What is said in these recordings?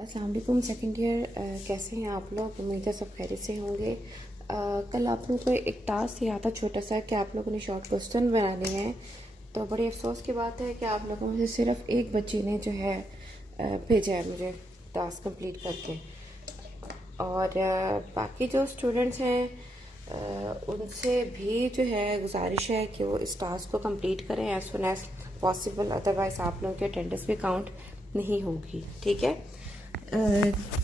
السلام علیکم second year, کیسے ہیں آپ لوگ؟ امید ہے سب خیریت سے ہوں گے۔ کل آپ لوگوں کو ایک ٹاسک دیا تھا چھوٹا سا کہ آپ لوگوں نے شارٹ کوسچن بنانے ہیں، تو بڑی افسوس کی بات ہے کہ آپ لوگوں میں سے صرف ایک بچی نے جو ہے بھیجا ہے مجھے ٹاسک کمپلیٹ کر کے، اور باقی جو اسٹوڈنٹس ہیں ان سے بھی جو ہے گزارش ہے کہ وہ اس ٹاسک کو کمپلیٹ کریں as soon as possible, otherwise آپ لوگوں کی اٹینڈنس بھی کاؤنٹ نہیں ہوگی، ٹھیک ہے؟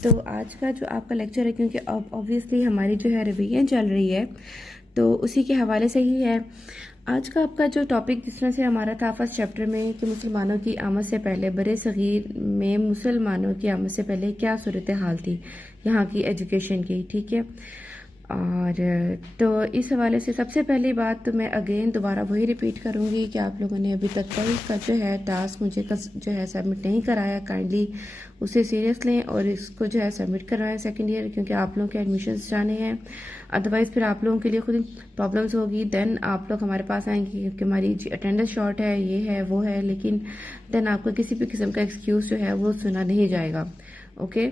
تو آج کا جو آپ کا لیکچر ہے، کیونکہ اب آبویسلی ہماری جو ہے ریویژن چل رہی ہے تو اسی کے حوالے سے ہی ہے آج کا آپ کا جو ٹاپک، جس طرح سے ہمارا تھا فرسٹ چیپٹر میں کہ مسلمانوں کی آمد سے پہلے برِ صغیر میں مسلمانوں کی آمد سے پہلے کیا صورتحال تھی یہاں کی ایجوکیشن کی، ٹھیک ہے؟ اور تو اس حوالے سے سب سے پہلی بات تو میں اگین دوبارہ وہی ریپیٹ کروں گی کہ آپ لوگوں نے ابھی تک کل کا جو ہے ٹاسک مجھے جو ہے سبمٹ نہیں کرایا، کائنڈلی اسے سیریس لیں اور اس کو جو ہے سبمٹ کروائیں سیکنڈ ایئر، کیونکہ آپ لوگوں کے ایڈمیشنز جانے ہیں، ادروائز پھر آپ لوگوں کے لیے خود پرابلمس ہوگی۔ دین آپ لوگ ہمارے پاس آئیں گے کہ ہماری اٹینڈنس شارٹ ہے، یہ ہے وہ ہے، لیکن دین آپ کو کسی بھی قسم کا ایکسکیوز جو ہے وہ سنا نہیں جائے گا، okay?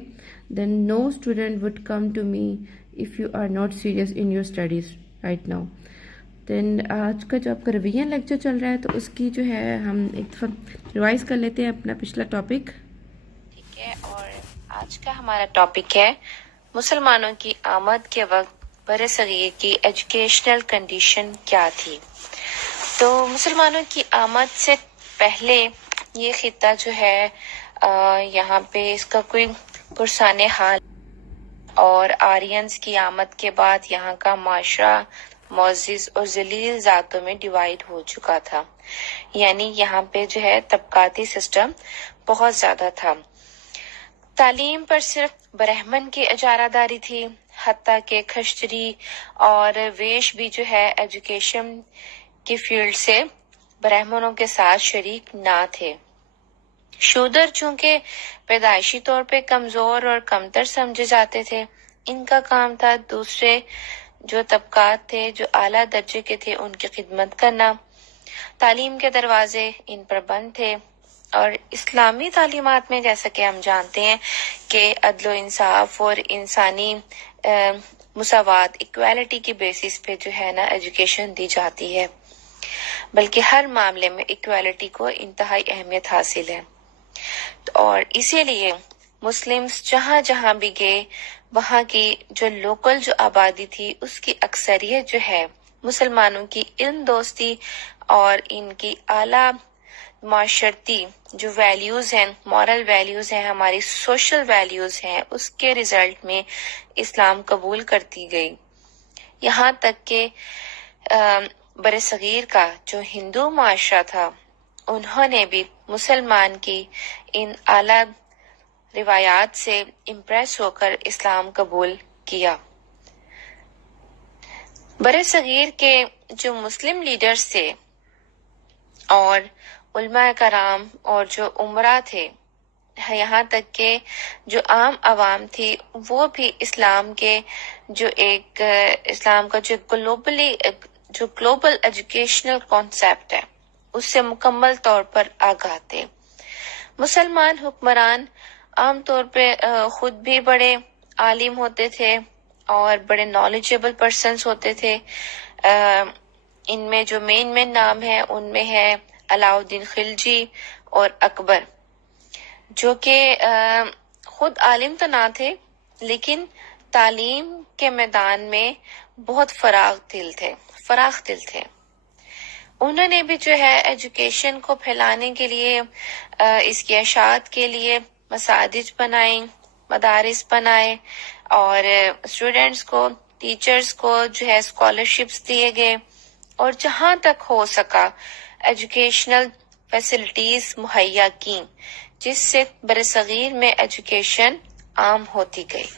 Then no student would come to me if you are not serious in your studies right now. Then آج کا جو آپ کا ریویژن لیکچر چل رہا ہے تو اس کی جو ہے ہم ایک دفعہ ریوائز کر لیتے ہیں اپنا پچھلا ٹاپک، ٹھیک ہے؟ اور آج کا ہمارا ٹاپک ہے مسلمانوں کی آمد کے وقت برِ صغیر کی ایجوکیشنل کنڈیشن کیا تھی۔ تو مسلمانوں کی آمد سے پہلے یہ خطہ جو ہے یہاں پہ اس کا کوئی پرسان حال، اور آرینز کی آمد کے بعد یہاں کا معاشرہ معزز اور ذلیل ذاتوں میں ڈیوائیڈ ہو چکا تھا، یعنی یہاں پہ جو ہے طبقاتی سسٹم بہت زیادہ تھا۔ تعلیم پر صرف برہمن کی اجارہ داری تھی، حتیٰ کہ کھشتری اور ویش بھی جو ہے ایجوکیشن کی فیلڈ سے برہمنوں کے ساتھ شریک نہ تھے۔ شودر چونکہ پیدائشی طور پہ کمزور اور کمتر سمجھے جاتے تھے، ان کا کام تھا دوسرے جو طبقات تھے جو اعلیٰ درجے کے تھے ان کی خدمت کرنا۔ تعلیم کے دروازے ان پر بند تھے، اور اسلامی تعلیمات میں جیسا کہ ہم جانتے ہیں کہ عدل و انصاف اور انسانی مساوات، ایکویلٹی کی بیسس پہ جو ہے نا ایجوکیشن دی جاتی ہے، بلکہ ہر معاملے میں ایکویلٹی کو انتہائی اہمیت حاصل ہے۔ اور اسی لیے مسلمز جہاں جہاں بھی گئے، وہاں کی جو لوکل جو آبادی تھی اس کی اکثریت جو ہے مسلمانوں کی علم دوستی اور ان کی اعلیٰ معاشرتی جو ویلیوز ہیں، مورل ویلیوز ہیں، ہماری سوشل ویلیوز ہیں، اس کے ریزلٹ میں اسلام قبول کرتی گئی۔ یہاں تک کہ برِ صغیر کا جو ہندو معاشرہ تھا، انہوں نے بھی مسلمان کی ان اعلیٰ روایات سے امپریس ہو کر اسلام قبول کیا۔ برِ صغیر کے جو مسلم لیڈرز تھے اور علماء کرام اور جو عمرا تھے، یہاں تک کہ جو عام عوام تھی، وہ بھی اسلام کے جو ایک اسلام کا جو گلوبل ایجوکیشنل کانسیپٹ ہے اس سے مکمل طور پر آگاہ تھے۔ مسلمان حکمران عام طور پہ خود بھی بڑے عالم ہوتے تھے اور بڑے نالجیبل پرسنز ہوتے تھے۔ ان میں جو مین نام ہے ان میں ہے علاء الدین خلجی اور اکبر، جو کہ خود عالم تو نہ تھے لیکن تعلیم کے میدان میں بہت فراخ دل تھے۔ انہوں نے بھی جو ہے ایجوکیشن کو پھیلانے کے لیے، اس کی اشاعت کے لیے مساجد بنائیں، مدارس بنائے، اور اسٹوڈنٹس کو، ٹیچرز کو جو ہے اسکالرشپس دیے گئے، اور جہاں تک ہو سکا ایجوکیشنل فیسلٹیز مہیا کی، جس سے برِ صغیر میں ایجوکیشن عام ہوتی گئی۔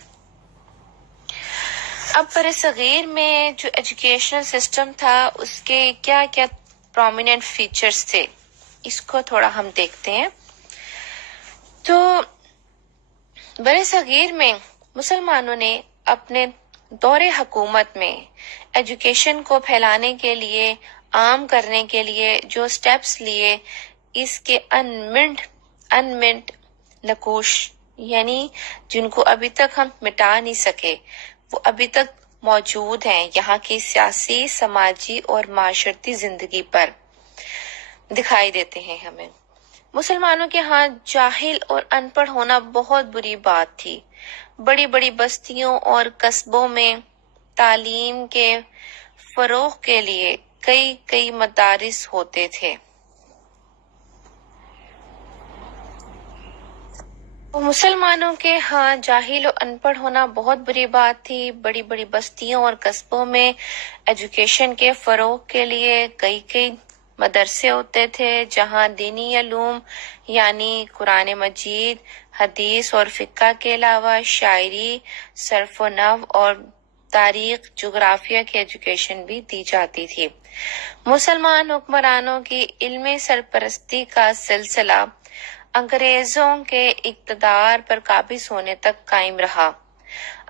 اب برِ صغیر میں جو ایجوکیشنل سسٹم تھا اس کے کیا کیا پرومیننٹ فیچرز تھے، اس کو تھوڑا ہم دیکھتے ہیں۔ تو برِ صغیر میں مسلمانوں نے اپنے دور حکومت میں ایجوکیشن کو پھیلانے کے لیے، عام کرنے کے لیے جو سٹیپس لیے، اس کے انمنٹ نقوش یعنی جن کو ابھی تک ہم مٹا نہیں سکے، وہ ابھی تک موجود ہیں یہاں کی سیاسی، سماجی اور معاشرتی زندگی پر دکھائی دیتے ہیں ہمیں۔ مسلمانوں کے ہاں جاہل اور ان پڑھ ہونا بہت بری بات تھی۔ بڑی بڑی بستیوں اور قصبوں میں تعلیم کے فروغ کے لیے کئی مدارس ہوتے تھے۔ مسلمانوں کے ہاں جاہل و ان پڑھ ہونا بہت بری بات تھی۔ بڑی بڑی بستیوں اور قصبوں میں ایجوکیشن کے فروغ کے لیے کئی مدرسے ہوتے تھے، جہاں دینی علوم یعنی قرآن مجید، حدیث اور فقہ کے علاوہ شاعری، صرف و نحو اور تاریخ، جغرافیہ کی ایجوکیشن بھی دی جاتی تھی۔ مسلمان حکمرانوں کی علمی سرپرستی کا سلسلہ انگریزوں کے اقتدار پر قابض ہونے تک قائم رہا۔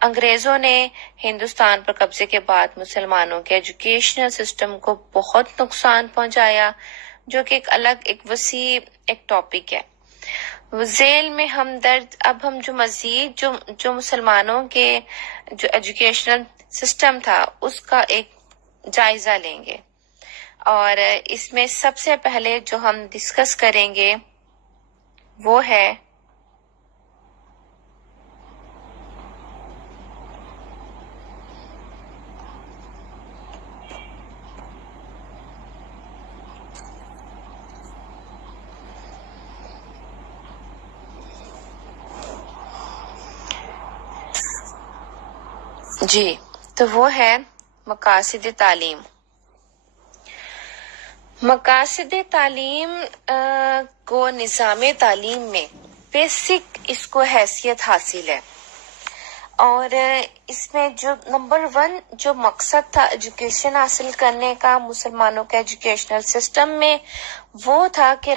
انگریزوں نے ہندوستان پر قبضے کے بعد مسلمانوں کے ایجوکیشنل سسٹم کو بہت نقصان پہنچایا، جو کہ ایک وسیع ٹاپک ہے۔ ذیل میں ہمدرد اب ہم جو مسلمانوں کے جو ایجوکیشنل سسٹم تھا اس کا ایک جائزہ لیں گے، اور اس میں سب سے پہلے جو ہم ڈسکس کریں گے وہ ہے وہ ہے مقاصد تعلیم۔ مقاصد تعلیم کو نظام تعلیم میں بیسک اس کو حیثیت حاصل ہے، اور اس میں جو نمبر 1 جو مقصد تھا ایجوکیشن حاصل کرنے کا مسلمانوں کے ایجوکیشنل سسٹم میں، وہ تھا کہ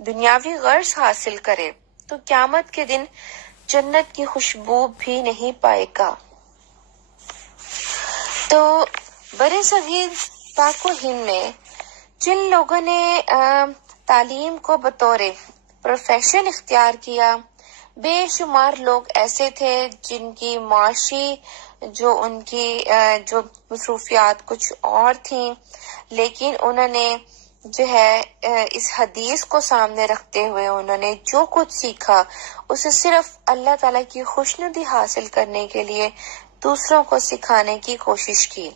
دنیاوی غرض حاصل کرے تو قیامت کے دن جنت کی خوشبو بھی نہیں پائے گا۔ تو برے صغیر پاک و ہند میں جن لوگوں نے تعلیم کو بطور پروفیشن اختیار کیا، بے شمار لوگ ایسے تھے جن کی معاشی جو ان کی جو مصروفیات کچھ اور تھیں، لیکن انہوں نے جو ہے اس حدیث کو سامنے رکھتے ہوئے انہوں نے جو کچھ سیکھا اسے صرف اللہ تعالیٰ کی خوشنودی حاصل کرنے کے لیے دوسروں کو سکھانے کی کوشش کی۔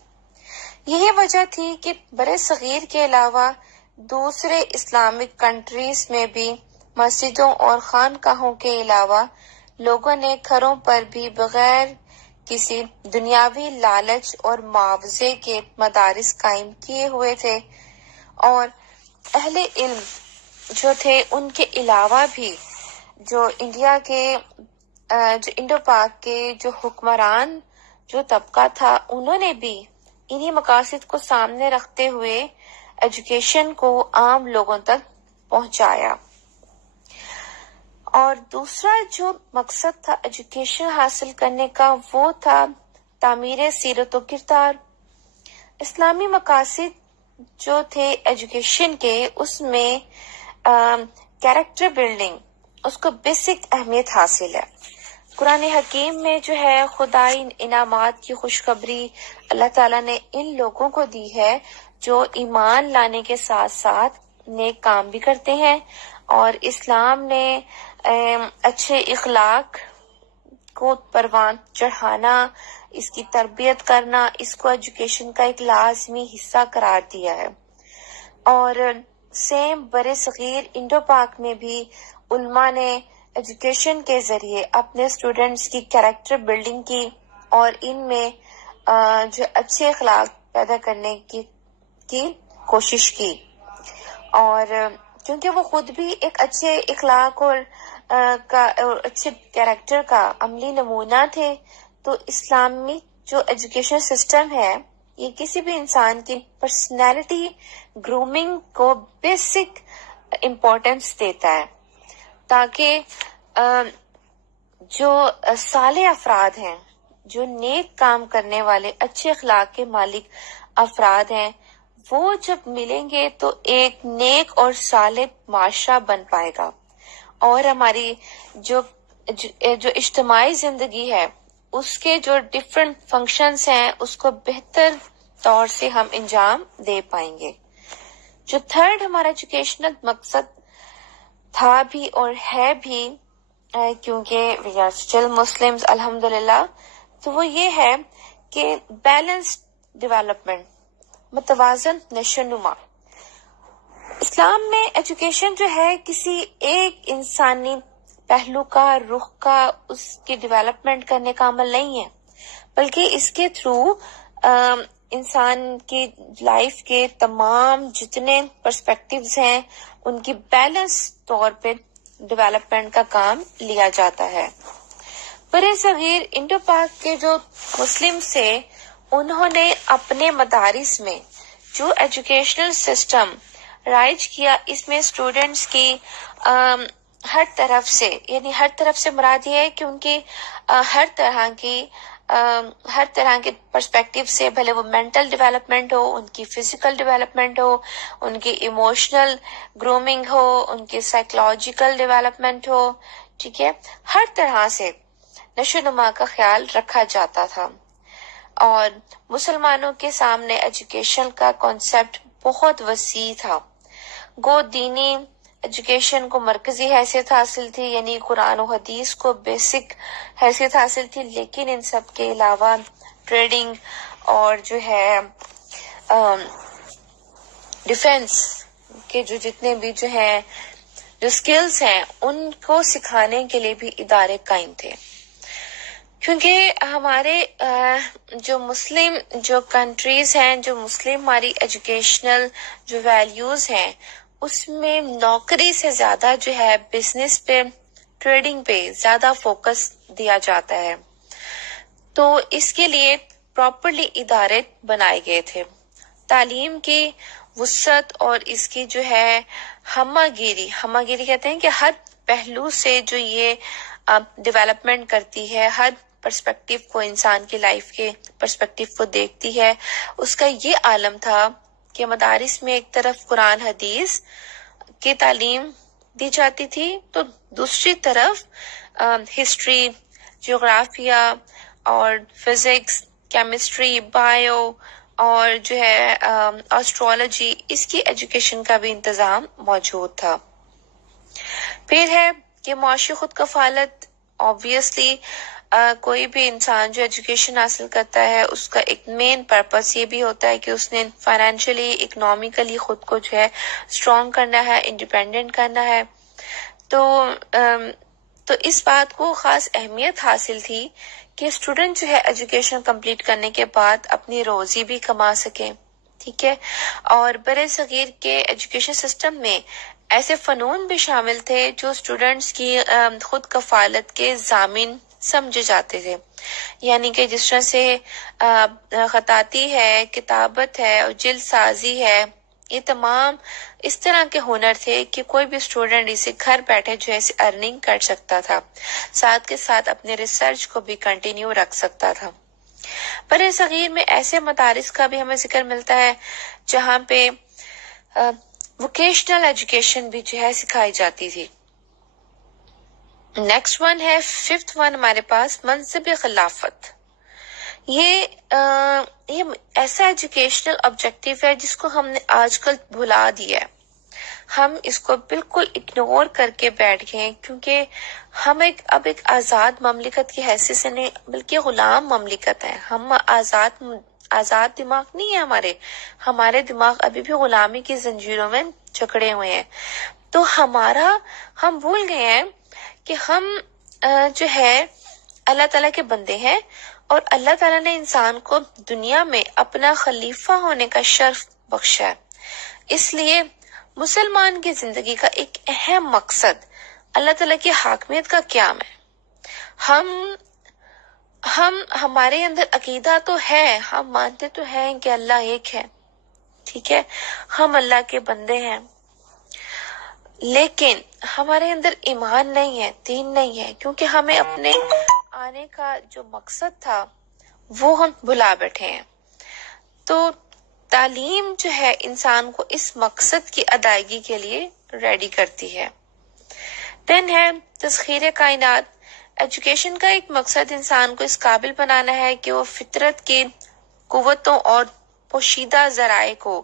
یہی وجہ تھی کہ برے صغیر کے علاوہ دوسرے اسلامک کنٹریز میں بھی مسجدوں اور خانقاہوں کے علاوہ لوگوں نے گھروں پر بھی بغیر کسی دنیاوی لالچ اور معاوضے کے مدارس قائم کیے ہوئے تھے، اور اہل علم جو تھے ان کے علاوہ بھی جو انڈیا کے جو انڈو پاک کے جو حکمران جو طبقہ تھا انہوں نے بھی انہی مقاصد کو سامنے رکھتے ہوئے ایجوکیشن کو عام لوگوں تک پہنچایا۔ اور دوسرا جو مقصد تھا ایجوکیشن حاصل کرنے کا وہ تھا تعمیر سیرت و کردار۔ اسلامی مقاصد جو تھے ایجوکیشن کے اس میں کیریکٹر بلڈنگ اس کو بیسک اہمیت حاصل ہے۔ قرآن حکیم میں جو ہے خدائی انعامات کی خوشخبری اللہ تعالیٰ نے ان لوگوں کو دی ہے جو ایمان لانے کے ساتھ ساتھ نیک کام بھی کرتے ہیں، اور اسلام نے اچھے اخلاق کو پروان چڑھانا، اس کی تربیت کرنا، اس کو ایجوکیشن کا ایک لازمی حصہ قرار دیا ہے۔ اور سیم برے صغیر انڈو پاک میں بھی علماء نے ایجوکیشن کے ذریعے اپنے اسٹوڈنٹس کی کیریکٹر بلڈنگ کی اور ان میں جو اچھے اخلاق پیدا کرنے کی کوشش کی، اور کیونکہ وہ خود بھی ایک اچھے اخلاق اور اچھے کیریکٹر کا عملی نمونہ تھے، تو اسلامی جو ایجوکیشن سسٹم ہے یہ کسی بھی انسان کی پرسنالٹی گرومنگ کو بیسک امپورٹنس دیتا ہے، تاکہ جو صالح افراد ہیں، جو نیک کام کرنے والے اچھے اخلاق کے مالک افراد ہیں، وہ جب ملیں گے تو ایک نیک اور صالح معاشرہ بن پائے گا، اور ہماری جو جو اجتماعی زندگی ہے اس کے جو ڈفرینٹ فنکشنز ہیں اس کو بہتر طور سے ہم انجام دے پائیں گے. جو تھرڈ ہمارا ایجوکیشنل مقصد تھا بھی اور ہے بھی، کیونکہ وی آر اسٹل مسلمز الحمدللہ، تو وہ یہ ہے کہ بیلنس ڈیولپمنٹ، متوازن نشو نما. اسلام میں ایجوکیشن جو ہے کسی ایک انسانی پہلو کا، رخ کا، اس کی ڈیولپمنٹ کرنے کا عمل نہیں ہے، بلکہ اس کے تھرو انسان کی لائف کے تمام جتنے پرسپیکٹیوز ہیں ان کی بیلنس طور پہ ڈیولپمنٹ کا کام لیا جاتا ہے. برے صغیر انڈو پاک کے جو مسلم سے انہوں نے اپنے مدارس میں جو ایجوکیشنل سسٹم رائج کیا، اس میں اسٹوڈینٹس کی ہر طرف سے، یعنی ہر طرف سے مراد یہ ہے کہ ان کی ہر طرح کے پرسپیکٹیو سے، بھلے وہ مینٹل ڈیولپمنٹ ہو، ان کی فزیکل ڈیولپمنٹ ہو، ان کی ایموشنل گرومنگ ہو، ان کی سائیکولوجیکل ڈیولپمنٹ ہو، ٹھیک ہے، ہر طرح سے نشو نما کا خیال رکھا جاتا تھا. اور مسلمانوں کے سامنے ایجوکیشن کا کانسیپٹ بہت وسیع تھا. گو دینی ایجوکیشن کو مرکزی حیثیت حاصل تھی، یعنی قرآن و حدیث کو بیسک حیثیت حاصل تھی، لیکن ان سب کے علاوہ ٹریڈنگ اور جو ہے ڈیفینس کے جو جتنے بھی جو ہیں جو سکلز ہیں ان کو سکھانے کے لیے بھی ادارے قائم تھے. کیونکہ ہمارے جو مسلم جو کنٹریز ہیں، جو مسلم ہماری ایجوکیشنل جو ویلیوز ہیں، اس میں نوکری سے زیادہ جو ہے بزنس پہ، ٹریڈنگ پہ زیادہ فوکس دیا جاتا ہے. تو اس کے لیے پراپرلی ادارے بنائے گئے تھے. تعلیم کی وسعت اور اس کی جو ہے ہمہ گیری کہتے ہیں کہ ہر پہلو سے جو یہ ڈیولپمنٹ کرتی ہے، ہر پرسپیکٹیو کو، انسان کی لائف کے پرسپیکٹیو کو دیکھتی ہے، اس کا یہ عالم تھا کہ مدارس میں ایک طرف قرآن حدیث کی تعلیم دی جاتی تھی، تو دوسری طرف ہسٹری، جغرافیہ اور فزکس، کیمسٹری، بایو اور جو ہے آسٹرولوجی، اس کی ایجوکیشن کا بھی انتظام موجود تھا. پھر ہے کہ معاشی خود کفالت. آبویسلی کوئی بھی انسان جو ایجوکیشن حاصل کرتا ہے اس کا ایک مین پرپس یہ بھی ہوتا ہے کہ اس نے فائنینشلی، اکنامیکلی خود کو جو ہے اسٹرانگ کرنا ہے، انڈیپینڈنٹ کرنا ہے. تو اس بات کو خاص اہمیت حاصل تھی کہ اسٹوڈنٹ جو ہے ایجوکیشن کمپلیٹ کرنے کے بعد اپنی روزی بھی کما سکیں، ٹھیک ہے. اور برے صغیر کے ایجوکیشن سسٹم میں ایسے فنون بھی شامل تھے جو اسٹوڈنٹس کی خود کفالت کے ضامن سمجھے جاتے تھے. یعنی کہ جس طرح سے خطاطی ہے، کتابت ہے اور جلد سازی ہے، یہ تمام اس طرح کے ہنر تھے کہ کوئی بھی اسٹوڈنٹ اسے گھر بیٹھے جو ہے ارننگ کر سکتا تھا، ساتھ کے ساتھ اپنے ریسرچ کو بھی کنٹینیو رکھ سکتا تھا. برے صغیر میں ایسے مدارس کا بھی ہمیں ذکر ملتا ہے جہاں پہ ووکیشنل ایجوکیشن بھی جو ہے سکھائی جاتی تھی. نیکسٹ ون ہے، ففتھ ون ہمارے پاس منصب خلافت. یہ ایسا ایجوکیشنل آبجیکٹیو ہے جس کو ہم نے آج کل بھلا دیا ہے. ہم اس کو بالکل اگنور کر کے بیٹھ گئے ہیں، کیونکہ ہم اب ایک آزاد مملکت کی حیثیت سے نہیں بلکہ غلام مملکت ہے. ہم آزاد دماغ نہیں ہے، ہمارے دماغ ابھی بھی غلامی کی زنجیروں میں جکڑے ہوئے ہیں. تو ہم بھول گئے ہیں کہ ہم جو ہے اللہ تعالیٰ کے بندے ہیں، اور اللہ تعالیٰ نے انسان کو دنیا میں اپنا خلیفہ ہونے کا شرف بخشا ہے. اس لیے مسلمان کی زندگی کا ایک اہم مقصد اللہ تعالیٰ کی حاکمیت کا قیام ہے. ہمارے اندر عقیدہ تو ہے، ہم مانتے تو ہیں کہ اللہ ایک ہے، ٹھیک ہے، ہم اللہ کے بندے ہیں، لیکن ہمارے اندر ایمان نہیں ہے، دین نہیں ہے، کیونکہ ہمیں اپنے آنے کا جو مقصد تھا وہ ہم بھلا بیٹھے ہیں. تو تعلیم جو ہے انسان کو اس مقصد کی ادائیگی کے لیے ریڈی کرتی ہے. دین ہے تسخیر کائنات. ایجوکیشن کا ایک مقصد انسان کو اس قابل بنانا ہے کہ وہ فطرت کی قوتوں اور پوشیدہ ذرائع کو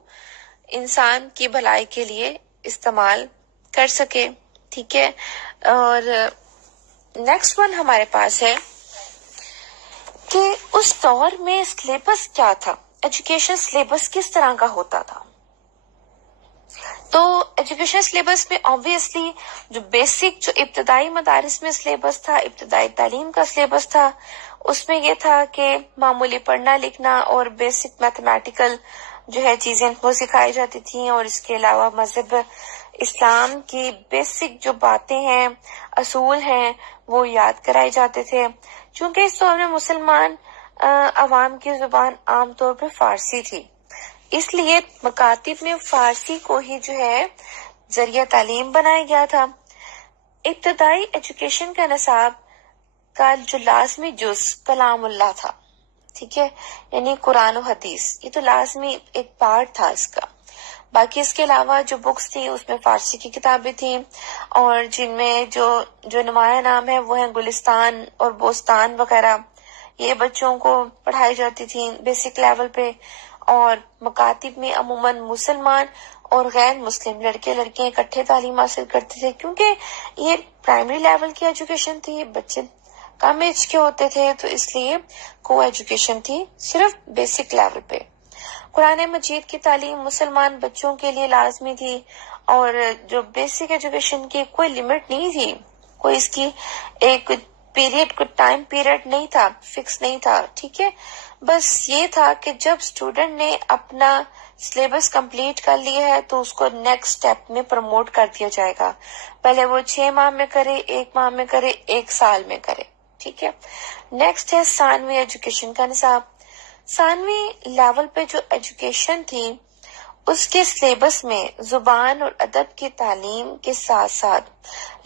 انسان کی بھلائی کے لیے استعمال کر سکے. ٹھیک ہے. اور نیکسٹ ون ہمارے پاس ہے کہ اس دور میں سلیبس کیا تھا، ایجوکیشن سلیبس کس طرح کا ہوتا تھا. تو ایجوکیشن سلیبس میں آبویسلی جو بیسک جو ابتدائی مدارس میں سلیبس تھا، ابتدائی تعلیم کا سلیبس تھا، اس میں یہ تھا کہ معمولی پڑھنا لکھنا اور بیسک میتھمیٹیکل جو ہے چیزیں وہ سکھائی جاتی تھیں، اور اس کے علاوہ مذہب اسلام کی بیسک جو باتیں ہیں، اصول ہیں، وہ یاد کرائے جاتے تھے. چونکہ اس دور میں مسلمان عوام کی زبان عام طور پر فارسی تھی، اس لیے مکاتب میں فارسی کو ہی جو ہے ذریعہ تعلیم بنایا گیا تھا. ابتدائی ایجوکیشن کا نصاب کا جو لازمی جز کلام اللہ تھا. ٹھیک ہے، یعنی قرآن و حدیث، یہ تو لازمی ایک پارٹ تھا اس کا. باقی اس کے علاوہ جو بکس تھی اس میں فارسی کی کتابیں تھیں، اور جن میں جو نمایاں نام ہے وہ ہیں گلستان اور بوستان وغیرہ. یہ بچوں کو پڑھائی جاتی تھی بیسک لیول پہ. اور مکاتب میں عموماً مسلمان اور غیر مسلم لڑکے لڑکیاں اکٹھے تعلیم حاصل کرتے تھے، کیونکہ یہ پرائمری لیول کی ایجوکیشن تھی، بچے کم ایج کے ہوتے تھے، تو اس لیے کو ایجوکیشن تھی صرف بیسک لیول پہ. قرآن مجید کی تعلیم مسلمان بچوں کے لیے لازمی تھی، اور جو بیسک ایجوکیشن کی کوئی لمٹ نہیں تھی، کوئی اس کی ایک پیریڈ، کوئی ٹائم پیریڈ نہیں تھا، فکس نہیں تھا. ٹھیک ہے، بس یہ تھا کہ جب اسٹوڈنٹ نے اپنا سلیبس کمپلیٹ کر لیا ہے تو اس کو نیکسٹ سٹیپ میں پروموٹ کر دیا جائے گا. پہلے وہ 6 ماہ میں کرے، 1 ماہ میں کرے، 1 سال میں کرے. ٹھیک ہے. نیکسٹ ہے ثانوی ایجوکیشن کا نصاب. ثانوی لیول پہ جو ایجوکیشن تھی اس کے سلیبس میں زبان اور ادب کی تعلیم کے ساتھ ساتھ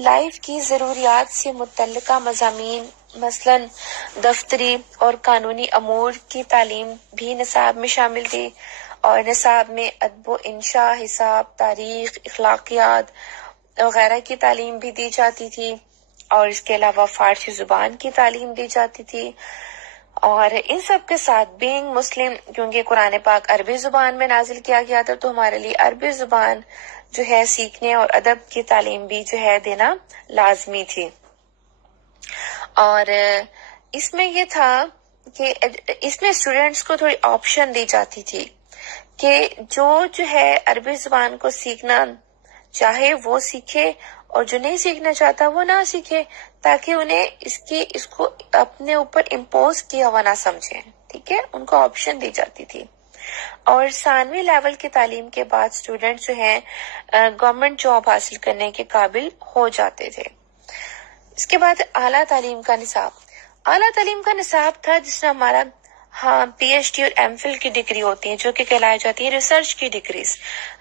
لائف کی ضروریات سے متعلقہ مضامین، مثلاً دفتری اور قانونی امور کی تعلیم بھی نصاب میں شامل تھی. اور نصاب میں ادب و انشاء، حساب، تاریخ، اخلاقیات وغیرہ کی تعلیم بھی دی جاتی تھی، اور اس کے علاوہ فارسی زبان کی تعلیم دی جاتی تھی. اور ان سب کے ساتھ بینگ مسلم، کیونکہ قرآن پاک عربی زبان میں نازل کیا گیا تھا، تو ہمارے لیے عربی زبان جو ہے سیکھنے اور ادب کی تعلیم بھی جو ہے دینا لازمی تھی. اور اس میں یہ تھا کہ اس میں اسٹوڈینٹس کو تھوڑی آپشن دی جاتی تھی کہ جو ہے عربی زبان کو سیکھنا چاہے وہ سیکھے، اور جو نہیں سیکھنا چاہتا وہ نہ سیکھے، تاکہ انہیں اس کو اپنے اوپر امپوز کیا ہوا نہ سمجھیں. ٹھیک ہے، ان کو آپشن دی جاتی تھی. اور ثانوی لیول کی تعلیم کے بعد اسٹوڈنٹ جو ہیں گورنمنٹ جاب حاصل کرنے کے قابل ہو جاتے تھے. اس کے بعد اعلیٰ تعلیم کا نصاب. اعلیٰ تعلیم کا نصاب تھا جس میں ہمارا پی ایچ ڈی اور ایم فل کی ڈگری ہوتی ہیں، جو کہ کہلائی جاتی ہے ریسرچ کی ڈگریز.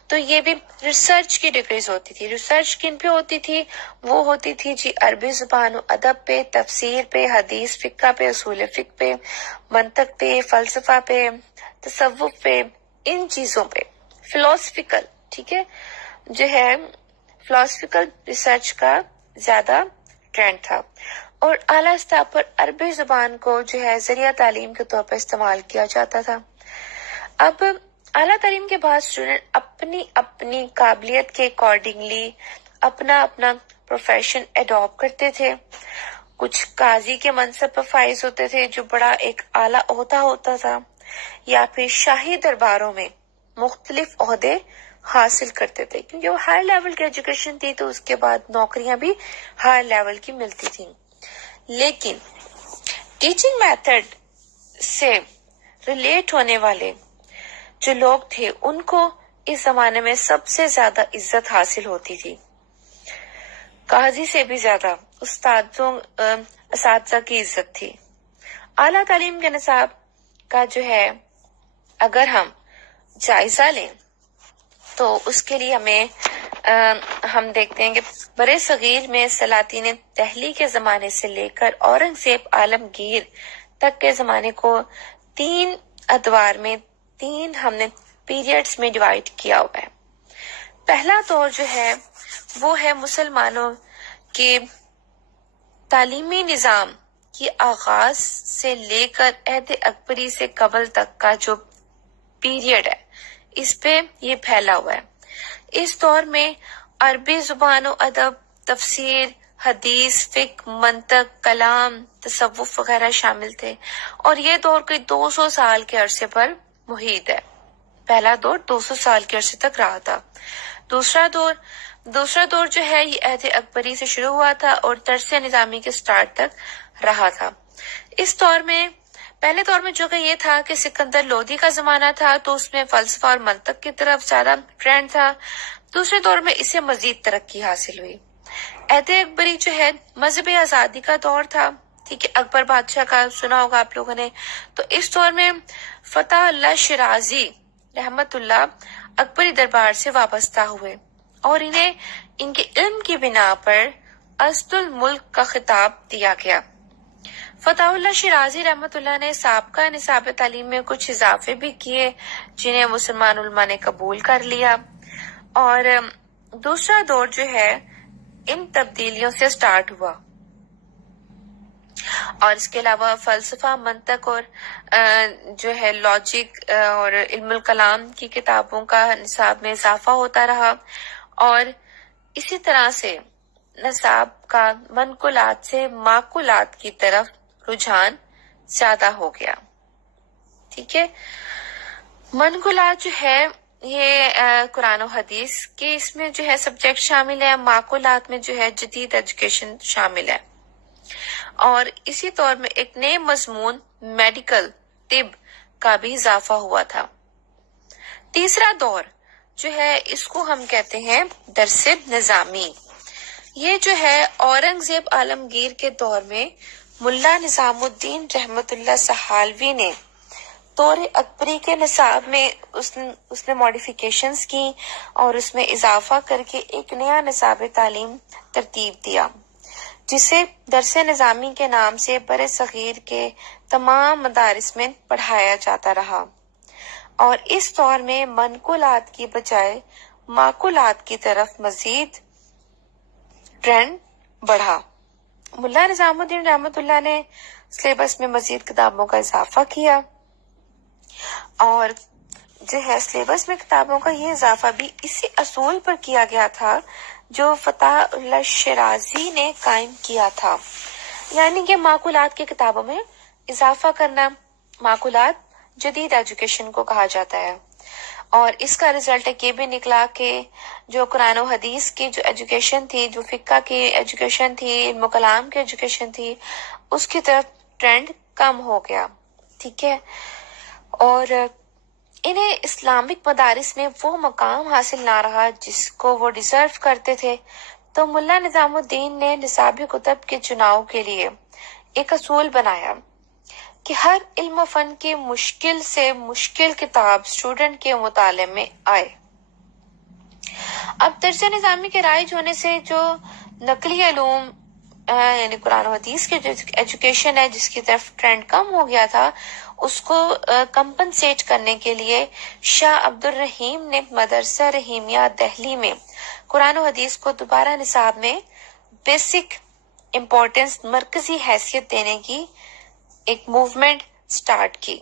تو یہ بھی ریسرچ کی ڈگریز ہوتی تھی. ریسرچ کن پہ ہوتی تھی؟ وہ ہوتی تھی جی عربی زبان و ادب پہ، تفسیر پہ، حدیث فقہ پہ، اصول فقہ پہ، منطق پہ، فلسفہ پہ، تصوف پہ، ان چیزوں پہ. فلاسفیکل، ٹھیک ہے، جو ہے فلاسفیکل ریسرچ کا زیادہ ٹرینڈ تھا. اور اعلیٰ سطح پر عربی زبان کو جو ہے ذریعہ تعلیم کے طور پر استعمال کیا جاتا تھا. اب اعلیٰ تعلیم کے بعد اسٹوڈنٹ اپنی اپنی قابلیت کے اکارڈنگلی اپنا پروفیشن اڈاپٹ کرتے تھے. کچھ قاضی کے منصب پر فائز ہوتے تھے جو بڑا ایک اعلیٰ عہدہ ہوتا تھا، یا پھر شاہی درباروں میں مختلف عہدے حاصل کرتے تھے، کیونکہ وہ ہائی لیول کی ایجوکیشن تھی تو اس کے بعد نوکریاں بھی ہائی لیول کی ملتی تھیں. لیکن ٹیچنگ میتھڈ سے ریلیٹ ہونے والے جو لوگ تھے ان کو اس زمانے میں سب سے زیادہ عزت حاصل ہوتی تھی، قاضی سے بھی زیادہ اساتذہ کی عزت تھی. اعلیٰ تعلیم کے نصاب کا جو ہے اگر ہم جائزہ لیں تو اس کے لیے ہم دیکھتے ہیں کہ برے صغیر میں سلاطین دہلی کے زمانے سے لے کر اورنگزیب عالمگیر تک کے زمانے کو 3 ادوار میں 3 ہم نے پیریڈز میں ڈیوائڈ کیا ہوا ہے. پہلا دور جو ہے وہ ہے مسلمانوں کے تعلیمی نظام کی آغاز سے لے کر عہد اکبری سے قبل تک کا جو پیریڈ ہے اس پہ یہ پھیلا ہوا ہے. اس دور میں عربی زبان و ادب، تفسیر، حدیث، فقہ، منطق، کلام، تصوف وغیرہ شامل تھے، اور یہ دور کوئی 200 سال کے عرصے پر محیط ہے. پہلا دور 200 سال کے عرصے تک رہا تھا. دوسرا دور جو ہے یہ عہد اکبری سے شروع ہوا تھا اور طرز نظامی کے سٹارٹ تک رہا تھا. اس دور میں پہلے دور میں جو کہ یہ تھا کہ سکندر لودھی کا زمانہ تھا تو اس میں فلسفہ اور منطق کی طرف زیادہ ٹرینڈ تھا. دوسرے دور میں اسے مزید ترقی حاصل ہوئی. عہد اکبری جو ہے مذہبی آزادی کا دور تھا. ٹھیک ہے، اکبر بادشاہ کا سنا ہوگا آپ لوگوں نے. تو اس دور میں فتح اللہ شیرازی رحمت اللہ اکبری دربار سے وابستہ ہوئے اور انہیں ان کے علم کی بنا پر اسد الملک کا خطاب دیا گیا. فتح اللہ شیرازی رحمت اللہ نے سابقہ نصاب تعلیم میں کچھ اضافے بھی کیے جنہیں مسلمان علماء نے قبول کر لیا، اور دوسرا دور جو ہے ان تبدیلیوں سے سٹارٹ ہوا. اور اس کے علاوہ فلسفہ، منطق اور جو ہے لاجک اور علم الکلام کی کتابوں کا نصاب میں اضافہ ہوتا رہا، اور اسی طرح سے نصاب کا منقولات سے معقولات کی طرف رجحان زیادہ ہو گیا. ٹھیک ہے، منقولات جو ہے یہ قرآن و حدیث کے اس میں جو ہے سبجیکٹ شامل ہے. معقولات میں جو ہے جدید ایجوکیشن شامل ہے، اور اسی طور میں ایک نئے مضمون میڈیکل طب کا بھی اضافہ ہوا تھا. تیسرا دور جو ہے اس کو ہم کہتے ہیں درس نظامی. یہ جو ہے اورنگزیب عالمگیر کے دور میں ملا نظام الدین رحمت اللہ سہالوی نے دور اکبری کے نصاب میں اس نے ماڈیفیکیشنز کی اور اس میں اضافہ کر کے ایک نیا نصاب تعلیم ترتیب دیا جسے درس نظامی کے نام سے بر صغیر کے تمام مدارس میں پڑھایا جاتا رہا، اور اس دور میں منقولات کی بجائے معقولات کی طرف مزید ٹرینڈ بڑھا. ملا نظام الدین رحمت اللہ نے سلیبس میں مزید کتابوں کا اضافہ کیا، اور جو ہے سلیبس میں کتابوں کا یہ اضافہ بھی اسی اصول پر کیا گیا تھا جو فتح اللہ شیرازی نے قائم کیا تھا، یعنی کہ معقولات کی کتابوں میں اضافہ کرنا. معقولات جدید ایجوکیشن کو کہا جاتا ہے، اور اس کا رزلٹ یہ بھی نکلا کہ جو قرآن و حدیث کی جو ایجوکیشن تھی، جو فقہ کی ایجوکیشن تھی، علم و کلام کی ایجوکیشن تھی، اس کی طرف ٹرینڈ کم ہو گیا. ٹھیک ہے، اور انہیں اسلامک مدارس میں وہ مقام حاصل نہ رہا جس کو وہ ڈیزرو کرتے تھے. تو ملا نظام الدین نے نصابی کتب کے چناؤ کے لیے ایک اصول بنایا کہ ہر علم و فن کی مشکل سے مشکل کتاب اسٹوڈنٹ کے مطالعے میں آئے. اب درس نظامی کے رائج ہونے سے جو نقلی علوم یعنی قرآن و حدیث کی جو ایجوکیشن ہے جس کی طرف ٹرینڈ کم ہو گیا تھا، اس کو کمپنسیٹ کرنے کے لیے شاہ عبد الرحیم نے مدرسہ رحیمیہ دہلی میں قرآن و حدیث کو دوبارہ نصاب میں بیسک امپورٹنس، مرکزی حیثیت دینے کی ایک موومنٹ سٹارٹ کی،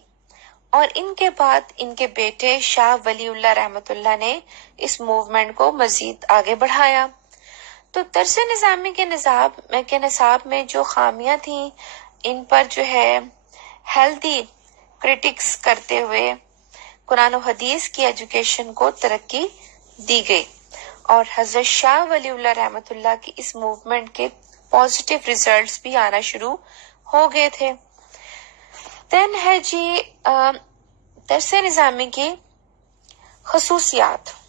اور ان کے بعد ان کے بیٹے شاہ ولی اللہ رحمت اللہ نے اس موومنٹ کو مزید آگے بڑھایا. تو درس نظامی کے نصاب میں جو خامیاں تھیں ان پر جو ہے ہیلدی کرٹکس کرتے ہوئے قرآن و حدیث کی ایجوکیشن کو ترقی دی گئی، اور حضرت شاہ ولی اللہ رحمت اللہ کی اس موومنٹ کے پازیٹیو ریزلٹس بھی آنا شروع ہو گئے تھے. دین ہے جی درس نظامی کی خصوصیات.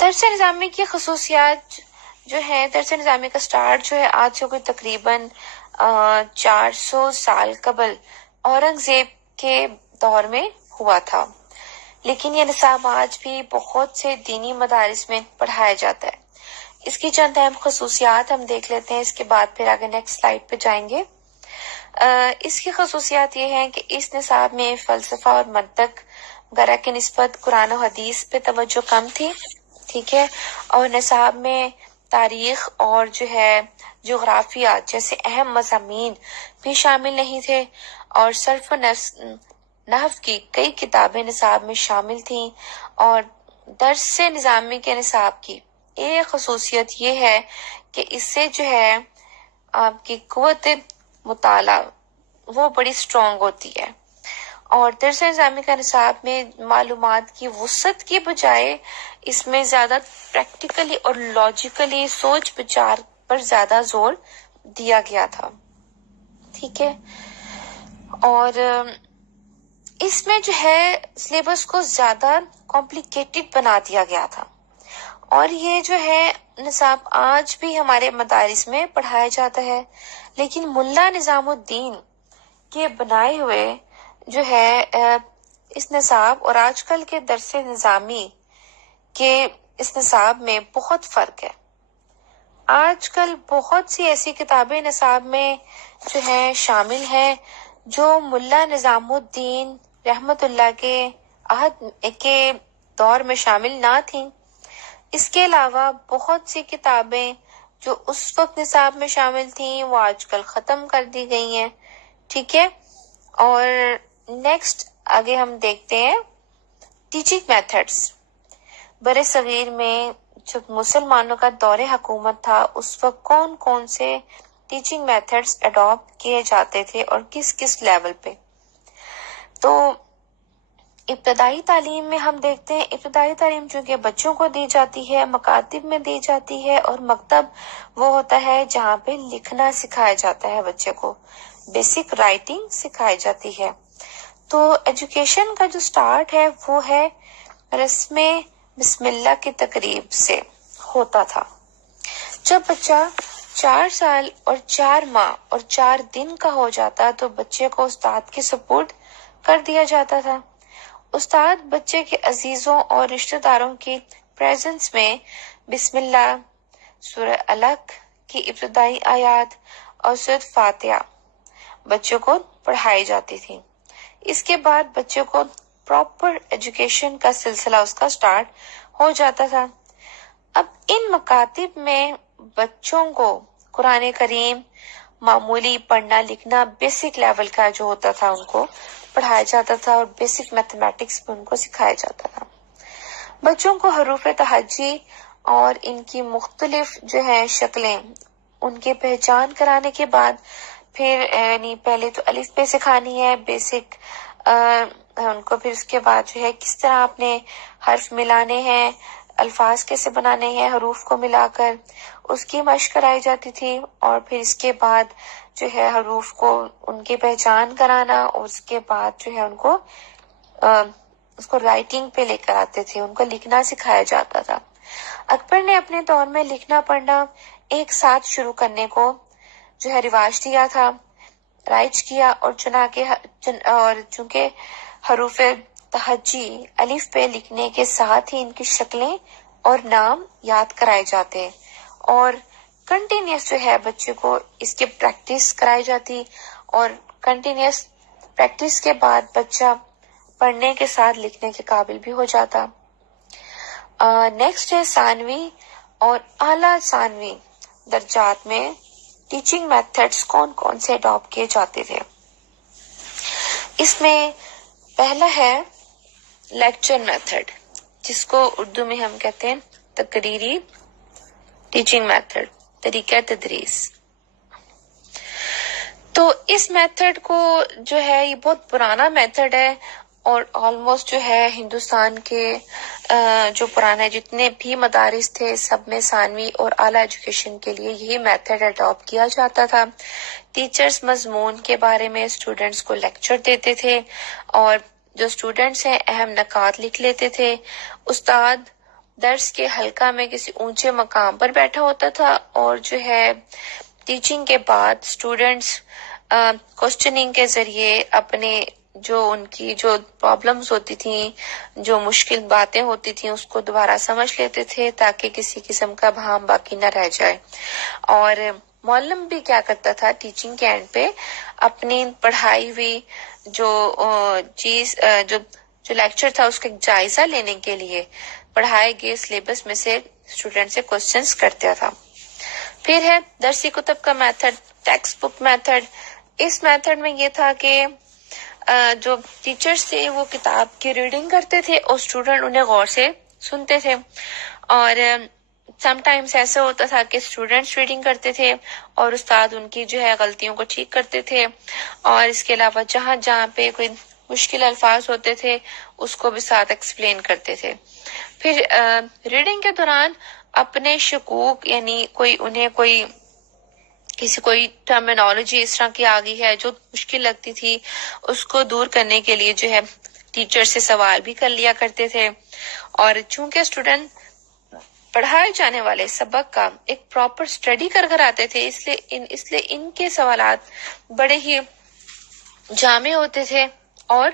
درس نظامی کی خصوصیات جو ہے، درس نظامی کا سٹارٹ جو ہے آج سے کوئی تقریباً 400 سال قبل اورنگزیب کے دور میں ہوا تھا، لیکن یہ نصاب آج بھی بہت سے دینی مدارس میں پڑھایا جاتا ہے. اس کی چند اہم خصوصیات ہم دیکھ لیتے ہیں، اس کے بعد پھر آگے نیکسٹ سلائیڈ پہ جائیں گے. اس کی خصوصیات یہ ہیں کہ اس نصاب میں فلسفہ اور منطق وغیرہ کی نسبت قرآن و حدیث پہ توجہ کم تھی، ٹھیک ہے، اور نصاب میں تاریخ اور جو ہے جغرافیہ جیسے اہم مضامین بھی شامل نہیں تھے، اور صرف و نحو کی کئی کتابیں نصاب میں شامل تھیں، اور درس نظامی کے نصاب کی ایک خصوصیت یہ ہے کہ اس سے جو ہے آپ کی قوت مطالعہ وہ بڑی سٹرونگ ہوتی ہے، اور درس نظامی کا نصاب میں معلومات کی وسعت کی بجائے اس میں زیادہ پریکٹیکلی اور لاجیکلی سوچ بچار پر زیادہ زور دیا گیا تھا، ٹھیک ہے، اور اس میں جو ہے سلیبس کو زیادہ کمپلیکیٹڈ بنا دیا گیا تھا، اور یہ جو ہے نصاب آج بھی ہمارے مدارس میں پڑھایا جاتا ہے، لیکن ملا نظام الدین کے بنائے ہوئے جو ہے اس نصاب اور آج کل کے درس نظامی کے اس نصاب میں بہت فرق ہے۔ آج کل بہت سی ایسی کتابیں نصاب میں جو ہے شامل ہیں جو ملا نظام الدین رحمت اللہ کے عہد کے دور میں شامل نہ تھیں۔ اس کے علاوہ بہت سی کتابیں جو اس وقت نصاب میں شامل تھیں وہ آج کل ختم کر دی گئی ہیں، ٹھیک ہے، اور نیکسٹ آگے ہم دیکھتے ہیں ٹیچنگ میتھڈس۔ برِ صغیر میں جب مسلمانوں کا دور حکومت تھا اس وقت کون کون سے ٹیچنگ میتھڈس اڈاپٹ کیے جاتے تھے اور کس کس لیول پہ؟ تو ابتدائی تعلیم میں ہم دیکھتے ہیں ابتدائی تعلیم چونکہ بچوں کو دی جاتی ہے، مکاتب میں دی جاتی ہے، اور مکتب وہ ہوتا ہے جہاں پہ لکھنا سکھایا جاتا ہے، بچے کو بیسک رائٹنگ سکھائی جاتی ہے۔ تو ایجوکیشن کا جو سٹارٹ ہے وہ ہے رسم بسم اللہ کی تقریب سے ہوتا تھا۔ جب بچہ 4 سال اور 4 ماہ اور 4 دن کا ہو جاتا تو بچے کو استاد کے سپورٹ کر دیا جاتا تھا۔ استاد بچے کے عزیزوں اور رشتہ داروں کی پریزنس میں بسم اللہ، سورہ الق کی ابتدائی آیات اور سورۃ فاتحہ بچوں کو پڑھائی جاتی تھی۔ اس کے بعد بچے کو پراپر ایجوکیشن کا سلسلہ اس کا سٹارٹ ہو جاتا تھا۔ اب ان مکاتب میں بچوں کو قرآن کریم معمولی پڑھنا لکھنا بیسک لیول کا جو ہوتا تھا ان کو پڑھایا جاتا تھا، اور بیسک میتھمیٹکس بھی ان کو سکھایا جاتا تھا۔ بچوں کو حروف تہجی اور ان کی مختلف جو ہے شکلیں ان کی پہچان کرانے کے بعد پھر یعنی پہلے تو الف بے سکھانی ہے بیسک ان کو، پھر اس کے بعد جو ہے کس طرح آپ نے حرف ملانے ہیں، الفاظ کیسے بنانے ہیں حروف کو ملا کر، اس کی مشق کرائی جاتی تھی، اور پھر اس کے بعد جو ہے حروف کو ان کی پہچان کرانا، اور اس کے بعد جو ہے ان کو اس کو رائٹنگ پہ لے کر آتے تھے، ان کو لکھنا سکھایا جاتا تھا۔ اکبر نے اپنے دور میں لکھنا پڑھنا ایک ساتھ شروع کرنے کو جو ہے رواج دیا تھا، رائج کیا، اور چونکہ حروف تہجی الف پہ لکھنے کے ساتھ ہی ان کی شکلیں اور نام یاد کرائے جاتے، اور کنٹینیوس جو ہے بچے کو اس کی پریکٹس کرائی جاتی، اور کنٹینیوس پریکٹس کے بعد بچہ پڑھنے کے ساتھ لکھنے کے قابل بھی ہو جاتا۔ نیکسٹ ہے ثانوی اور اعلیٰ ثانوی درجات میں ٹیچنگ میتھڈس کون کون سے اڈاپٹ کیے جاتے تھے۔ اس میں پہلا ہے لیکچر میتھڈ، جس کو اردو میں ہم کہتے ہیں تقریری ٹیچنگ میتھڈ، طریقہ تدریس۔ تو اس میتھڈ کو جو ہے یہ بہت پرانا میتھڈ ہے، اور آلموسٹ جو ہے ہندوستان کے جو پرانے جتنے بھی مدارس تھے سب میں ثانوی اور اعلیٰ ایجوکیشن کے لیے یہی میتھڈ اڈاپٹ کیا جاتا تھا۔ ٹیچرز مضمون کے بارے میں اسٹوڈنٹس کو لیکچر دیتے تھے، اور جو اسٹوڈنٹس ہیں اہم نکات لکھ لیتے تھے۔ استاد درس کے حلقہ میں کسی اونچے مقام پر بیٹھا ہوتا تھا، اور جو ہے ٹیچنگ کے بعد اسٹوڈنٹس کوسچننگ کے ذریعے اپنے جو ان کی جو پرابلمز ہوتی تھیں، جو مشکل باتیں ہوتی تھیں اس کو دوبارہ سمجھ لیتے تھے تاکہ کسی قسم کا بہام باقی نہ رہ جائے۔ اور معلم بھی کیا کرتا تھا ٹیچنگ کے اینڈ پہ اپنی پڑھائی ہوئی جو چیز جو لیکچر تھا اس کا جائزہ لینے کے لیے پڑھائے گئے سلیبس میں سے اسٹوڈنٹ سے کوسچنس کرتا تھا. پھر ہے درسی کتب کا میتھڈ، ٹیکسٹ بک میتھڈ. اس میتھڈ میں یہ تھا کہ جو ٹیچرز تھے وہ کتاب کی ریڈنگ کرتے تھے اور اسٹوڈنٹ انہیں غور سے سنتے تھے. اور سم ٹائمز ایسا ہوتا تھا کہ اسٹوڈینٹس ریڈنگ کرتے تھے اور استاد ان کی جو ہے غلطیوں کو ٹھیک کرتے تھے. اور اس کے علاوہ جہاں جہاں پہ کوئی مشکل الفاظ ہوتے تھے اس کو بھی ساتھ ایکسپلین کرتے تھے. پھر ریڈنگ کے دوران اپنے شکوک یعنی کوئی ٹرمینالوجی اس طرح کی آ گئی ہے جو مشکل لگتی تھی اس کو دور کرنے کے لیے جو ہے ٹیچر سے سوال بھی کر لیا کرتے تھے. اور چونکہ اسٹوڈنٹ پڑھائے جانے والے سبق کا ایک پراپر اسٹڈی کر آتے تھے اس لیے ان کے سوالات بڑے ہی جامع ہوتے تھے اور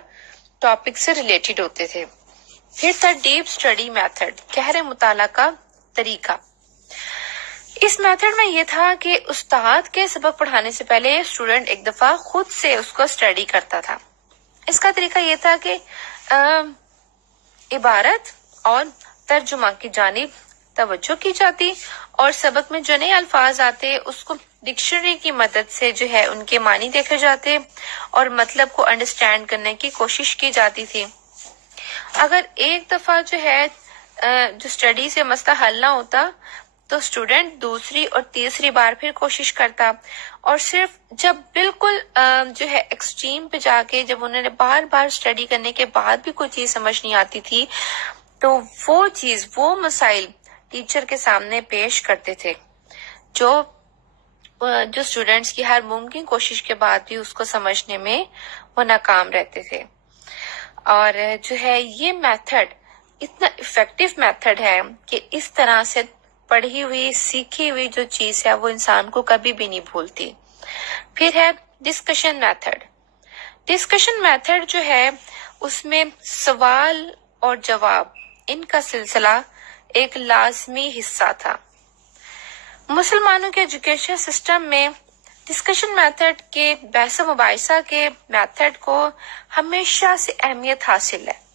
ٹاپک سے ریلیٹڈ ہوتے تھے. پھر تھا ڈیپ اسٹڈی میتھڈ، گہرے مطالعہ کا طریقہ. اس میتھڈ میں یہ تھا کہ استاد کے سبق پڑھانے سے پہلے اسٹوڈنٹ ایک دفعہ خود سے اس کو اسٹڈی کرتا تھا. اس کا طریقہ یہ تھا کہ عبارت اور ترجمہ کی جانب توجہ کی جاتی اور سبق میں جو نئے الفاظ آتے اس کو ڈکشنری کی مدد سے جو ہے ان کے معنی دیکھے جاتے اور مطلب کو انڈرسٹینڈ کرنے کی کوشش کی جاتی تھی. اگر ایک دفعہ جو ہے جو اسٹڈی سے مسئلہ حل نہ ہوتا تو اسٹوڈنٹ دوسری اور تیسری بار پھر کوشش کرتا اور صرف جب بالکل جو ہے ایکسٹریم پہ جا کے جب انہوں نے بار بار اسٹڈی کرنے کے بعد بھی کوئی چیز سمجھ نہیں آتی تھی تو وہ مسائل ٹیچر کے سامنے پیش کرتے تھے جو اسٹوڈینٹس کی ہر ممکن کوشش کے بعد بھی اس کو سمجھنے میں وہ ناکام رہتے تھے. اور جو ہے یہ میتھڈ اتنا افیکٹو میتھڈ ہے کہ اس طرح سے پڑھی ہوئی سیکھی ہوئی جو چیز ہے وہ انسان کو کبھی بھی نہیں بھولتی. پھر ہے ڈسکشن میتھڈ. ڈسکشن میتھڈ جو ہے اس میں سوال اور جواب ان کا سلسلہ ایک لازمی حصہ تھا. مسلمانوں کے ایجوکیشن سسٹم میں ڈسکشن میتھڈ کے بحث و مباحثہ کے میتھڈ کو ہمیشہ سے اہمیت حاصل ہے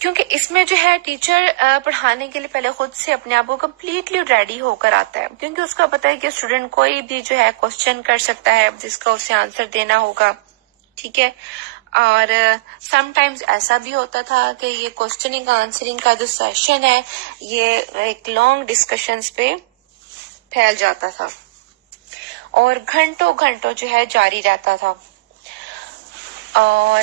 کیونکہ اس میں جو ہے ٹیچر پڑھانے کے لیے پہلے خود سے اپنے آپ کو کمپلیٹلی ریڈی ہو کر آتا ہے کیونکہ اس کو پتا ہے کہ اسٹوڈنٹ کوئی بھی جو ہے کوشچن کر سکتا ہے جس کا اسے آنسر دینا ہوگا. ٹھیک ہے. اور سم ٹائمز ایسا بھی ہوتا تھا کہ یہ کوشچننگ آنسرنگ کا جو سیشن ہے یہ ایک لانگ ڈسکشنز پہ پھیل جاتا تھا اور گھنٹوں جو ہے جاری رہتا تھا. اور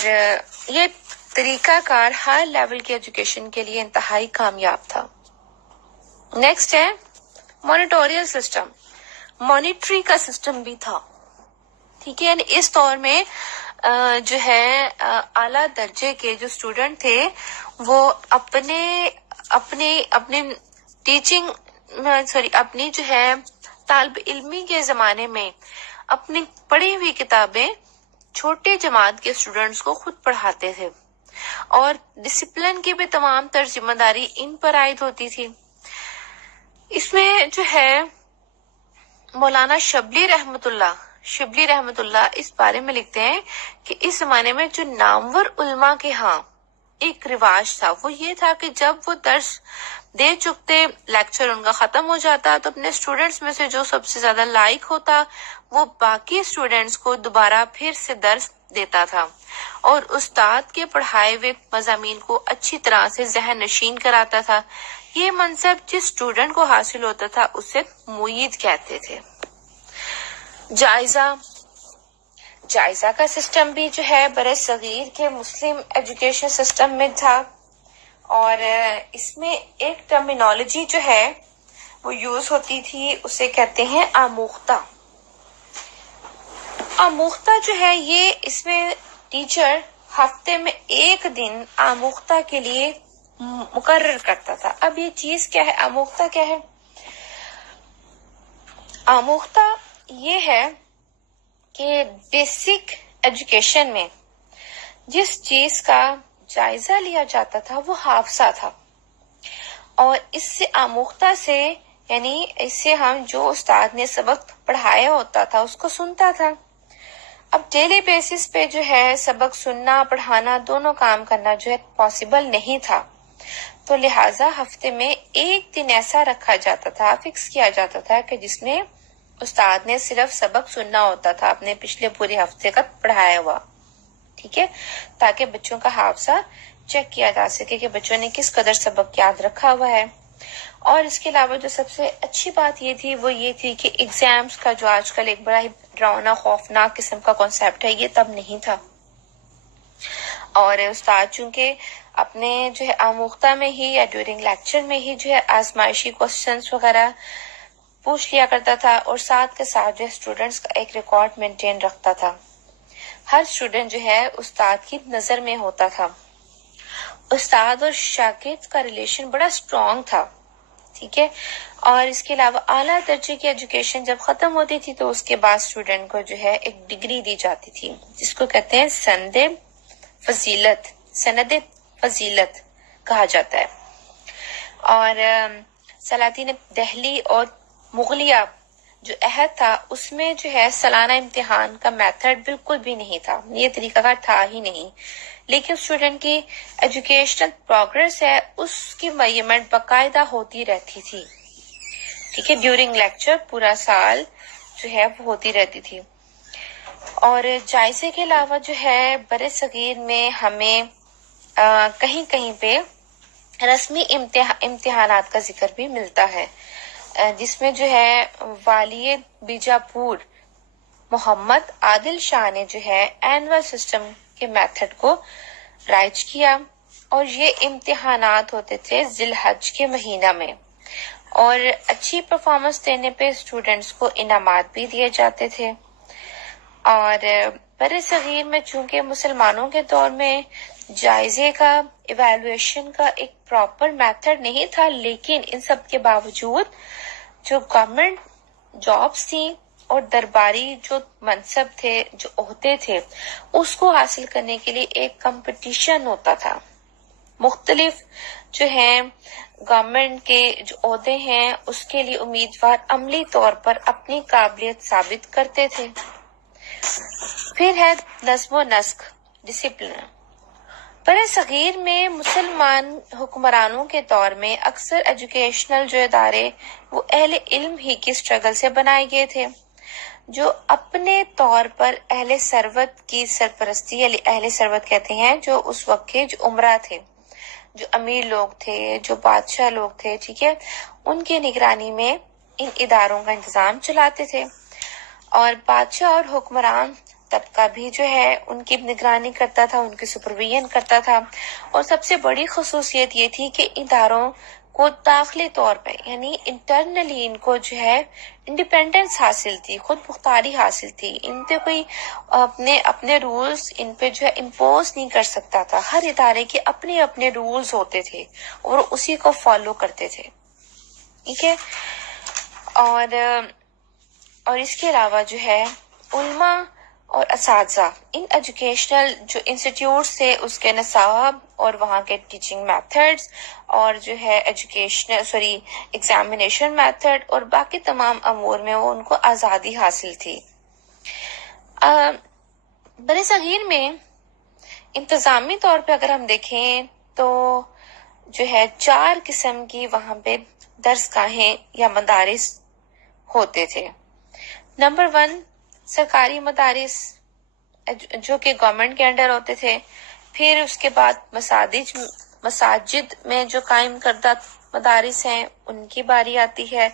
یہ طریقہ کار ہر لیول کی ایجوکیشن کے لیے انتہائی کامیاب تھا. نیکسٹ ہے مانیٹوریل سسٹم. مانیٹری کا سسٹم بھی تھا. ٹھیک ہے. یعنی اس دور میں جو ہے اعلیٰ درجے کے جو اسٹوڈنٹ تھے وہ اپنی جو ہے طالب علمی کے زمانے میں اپنی پڑھی ہوئی کتابیں چھوٹے جماعت کے اسٹوڈنٹس کو خود پڑھاتے تھے اور ڈسپلن کی بھی تمام تر ذمہ داری ان پر عائد ہوتی تھی. اس میں جو ہے مولانا شبلی رحمت اللہ اس بارے میں لکھتے ہیں کہ اس زمانے میں جو نامور علماء کے ہاں ایک رواج تھا وہ یہ تھا کہ جب وہ درس دے چکتے لیکچر ان کا ختم ہو جاتا تو اپنے اسٹوڈنٹس میں سے جو سب سے زیادہ لائق ہوتا وہ باقی اسٹوڈنٹس کو دوبارہ پھر سے درس دیتا تھا اور استاد کے پڑھائے ہوئے مضامین کو اچھی طرح سے ذہن نشین کراتا تھا. یہ منصب جس اسٹوڈنٹ کو حاصل ہوتا تھا اسے معید کہتے تھے. جائزہ کا سسٹم بھی جو ہے برے صغیر کے مسلم ایجوکیشن سسٹم میں تھا اور اس میں ایک ٹرمینالوجی جو ہے وہ یوز ہوتی تھی اسے کہتے ہیں آموختہ. آموختہ جو ہے یہ اس میں ٹیچر ہفتے میں ایک دن آموختہ کے لیے مقرر کرتا تھا. اب یہ چیز کیا ہے؟ آموختہ کیا ہے؟ آموختہ یہ ہے کہ بیسک ایجوکیشن میں جس چیز کا جائزہ لیا جاتا تھا وہ حافظہ تھا اور اس سے آموختہ سے یعنی اس سے ہم جو استاد نے سبق پڑھایا ہوتا تھا اس کو سنتا تھا. اب ڈیلی بیسس پہ جو ہے سبق سننا پڑھانا دونوں کام کرنا جو ہے پاسبل نہیں تھا. تو لہٰذا ہفتے میں ایک دن ایسا رکھا جاتا تھا، فکس کیا جاتا تھا کہ جس میں استاد نے صرف سبق سننا ہوتا تھا اپنے پچھلے پورے ہفتے کا پڑھایا ہوا. ٹھیک ہے، تاکہ بچوں کا حافظہ چیک کیا جا سکے کہ بچوں نے کس قدر سبق یاد رکھا ہوا ہے. اور اس کے علاوہ جو سب سے اچھی بات یہ تھی وہ یہ تھی کہ ایگزامز کا جو آج کل ایک بڑا ہی ڈراؤنا خوفناک قسم کا کانسیپٹ ہے، یہ تب نہیں تھا. اور استاد چونکہ اپنے جو ہے آموختہ میں ہی یا ڈیورنگ لیکچر میں ہی جو ہے آزمائشی کوسچنز وغیرہ پوچھ لیا کرتا تھا، اور ساتھ کے ساتھ جو ہے اسٹوڈنٹس کا ایک ریکارڈ مینٹین رکھتا تھا. ہر اسٹوڈنٹ جو ہے استاد کی نظر میں ہوتا تھا. استاد اور شاگرد کا ریلیشن بڑا اسٹرانگ تھا. ٹھیک ہے، اور اس کے علاوہ اعلیٰ درجے کی ایجوکیشن جب ختم ہوتی تھی تو اس کے بعد اسٹوڈنٹ کو جو ہے ایک ڈگری دی جاتی تھی جس کو کہتے ہیں سند فضیلت کہا جاتا ہے. اور سلاطین دہلی اور مغلیہ جو عہد تھا اس میں جو ہے سالانہ امتحان کا میتھڈ بالکل بھی نہیں تھا، یہ طریقہ کار تھا ہی نہیں. لیکن اسٹوڈنٹ کی ایجوکیشنل پروگرس ہے اس کی میجرمنٹ باقاعدہ ہوتی رہتی تھی. ٹھیک ہے، ڈیورنگ لیکچر پورا سال جو ہے وہ ہوتی رہتی تھی. اور جائزے کے علاوہ جو ہے برِ صغیر میں ہمیں کہیں کہیں پہ رسمی امتحانات کا ذکر بھی ملتا ہے، جس میں جو ہے والی بیجاپور محمد عادل شاہ نے جو ہے اینول سسٹم کے میتھڈ کو رائج کیا. اور یہ امتحانات ہوتے تھے ذی الحج کے مہینہ میں، اور اچھی پرفارمنس دینے پہ اسٹوڈنٹس کو انعامات بھی دیے جاتے تھے. اور برِ صغیر میں چونکہ مسلمانوں کے دور میں جائزے کا ایویلویشن کا ایک پراپر میتھڈ نہیں تھا، لیکن ان سب کے باوجود جو گورنمنٹ جابس تھیں اور درباری جو منصب تھے، جو عہدے تھے، اس کو حاصل کرنے کے لیے ایک کمپٹیشن ہوتا تھا. مختلف جو ہیں گورنمنٹ کے جو عہدے ہیں اس کے لیے امیدوار عملی طور پر اپنی قابلیت ثابت کرتے تھے. پھر ہے نظم و نسق ڈسپلن. برِ صغیر میں مسلمان حکمرانوں کے دور میں اکثر ایجوکیشنل جو ادارے وہ اہل علم ہی کی سٹرگل سے بنائے گئے تھے، جو اپنے طور پر اہل ثروت کی سرپرستی، اہل ثروت کہتے ہیں جو اس وقت کے جو عمرہ تھے، جو امیر لوگ تھے، جو بادشاہ لوگ تھے، ٹھیک ہے، ان کی نگرانی میں ان اداروں کا انتظام چلاتے تھے. اور بادشاہ اور حکمران طبقہ بھی جو ہے ان کی نگرانی کرتا تھا، ان کی سپرویژن کرتا تھا. اور سب سے بڑی خصوصیت یہ تھی کہ اداروں کو داخلی طور پہ یعنی انٹرنلی ان کو جو ہے انڈیپینڈنس حاصل تھی، خود مختاری حاصل تھی. ان پہ کوئی اپنے رولز ان پہ جو ہے امپوز نہیں کر سکتا تھا. ہر ادارے کے اپنے اپنے رولز ہوتے تھے اور اسی کو فالو کرتے تھے. ٹھیک ہے، اور اس کے علاوہ جو ہے علماء اور اساتذہ ان ایجوکیشنل جو انسٹیٹیوٹس تھے اس کے نصاب اور وہاں کے ٹیچنگ میتھڈز اور جو ہے ایگزامینیشن میتھڈ اور باقی تمام امور میں وہ ان کو آزادی حاصل تھی. برِ صغیر میں انتظامی طور پہ اگر ہم دیکھیں تو جو ہے 4 قسم کی وہاں پہ درس گاہیں یا مدارس ہوتے تھے. نمبر 1 سرکاری مدارس جو کہ گورنمنٹ کے انڈر ہوتے تھے. پھر اس کے بعد مساجد میں جو قائم کردہ مدارس ہیں ان کی باری آتی ہے.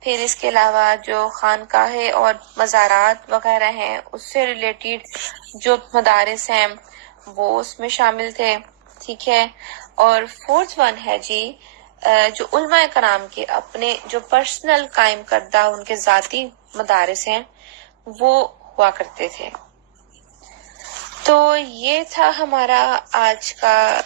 پھر اس کے علاوہ جو خانقاہیں اور مزارات وغیرہ ہیں اس سے ریلیٹڈ جو مدارس ہیں وہ اس میں شامل تھے. ٹھیک ہے، اور 4th one ہے جی جو علماء کرام کے اپنے جو پرسنل قائم کردہ ان کے ذاتی مدارس ہیں وہ ہوا کرتے تھے. تو یہ تھا ہمارا آج کا